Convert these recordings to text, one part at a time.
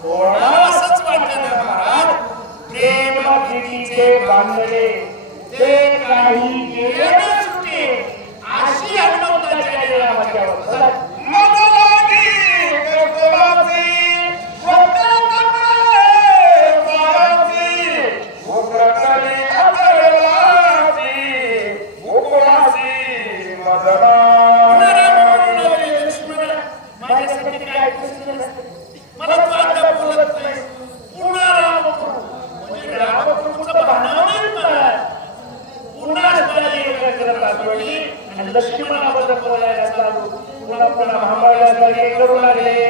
सोडावंसंच वाटतं ना महाराज. प्रेम प्रीतीचे बांधले ते काही गेले न सुटे, अशी हनुमंताच्या आणि रामाच्या वचनात. मला तू आता बोलत नाही, पुन्हा राम म्हणजे रामकृष्ण भावना नाही मला. पुन्हा आणि लक्ष्मणाबद्दल बोलायला चालू, पुन्हा पुन्हा भांबायला करू लागले.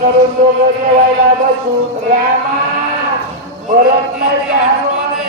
करून दोघं जेवायला बसू. रामा परत नाही हनुमाने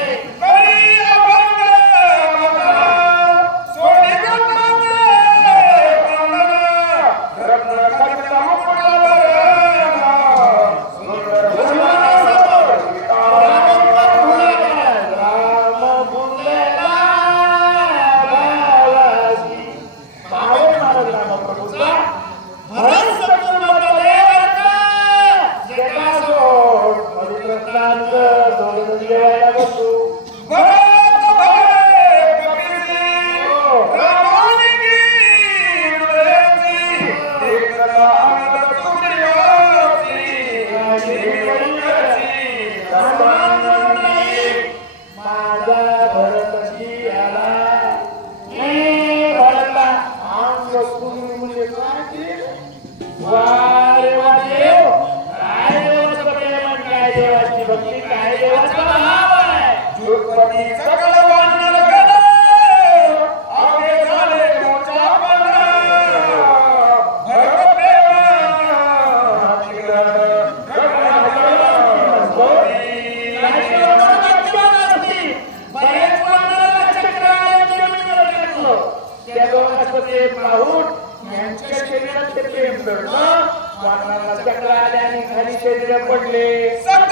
पडले.